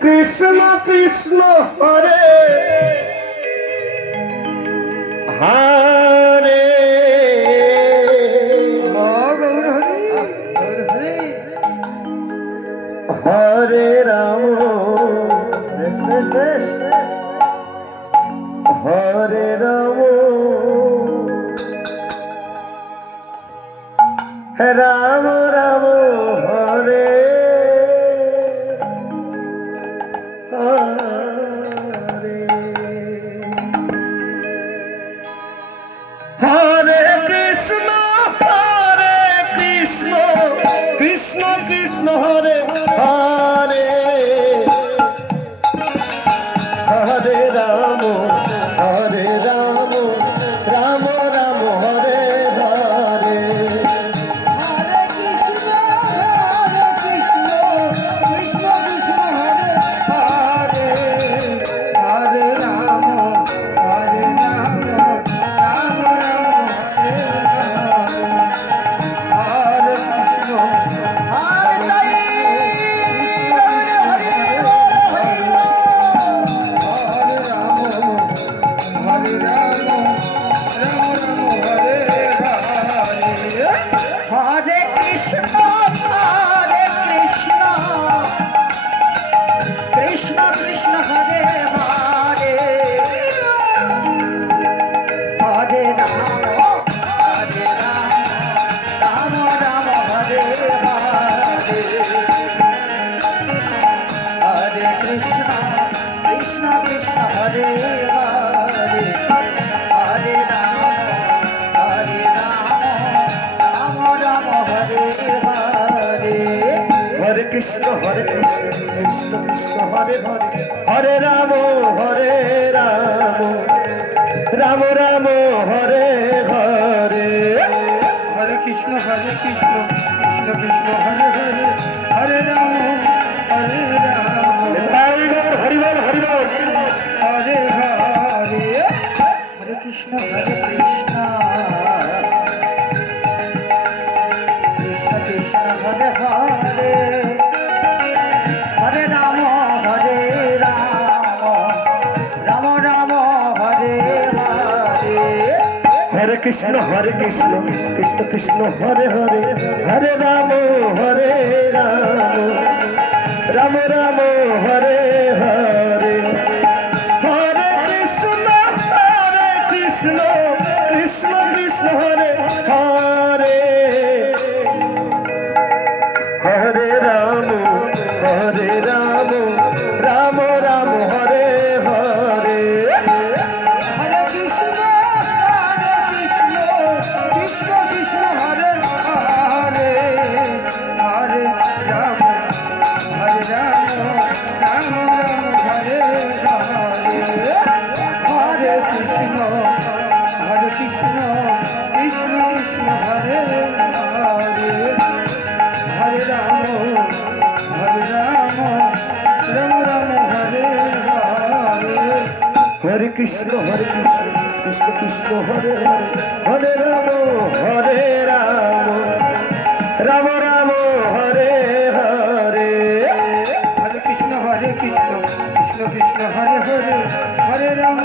Krishna Krishna Hare Hare Hare Ram হরে Ram Ram Ram Hare Hare Hare Krishna Krishna Krishna Hare Hare Hare Ram Ram Ram Hare Hare Hare Krishna Krishna Krishna Hare Hare Hare Ram Ram Ram হরে Krishna Hare Hare Krishna Krishna Krishna Hare Hare Hare Ram Ram Ram Hare Hare Hare Krishna Krishna Krishna Hare Hare Hare Ram Ram Ram Hare Hare Hare Krishna Krishna Krishna Hare Hare Hare Ram Ram Ram Hare Hare Hare Krishna Krishna Krishna Hare Hare Hare Ram হরিবল হরিবল Hare Hare Hare Krishna Krishna Krishna Hare Hare Hare Ram Ram Ram Hare Hare Hare Krishna Krishna Krishna Hare Hare Hare Ram Ram Ram Hare Hare Hare Krishna Krishna Krishna Hare Hare Hare Ram Ram Ram Hare Hare Hare Krishna Krishna Krishna Hare Hare Hare Ram Ram Hare Hare Hare Krishna Krishna Krishna Hare Hare Hare Ram Ram Ram Hare Hare Hare Krishna Krishna Krishna Hare Hare Hare Ram Ram Hare Hare Hare Krishna Krishna Krishna Hare Hare Hare Ram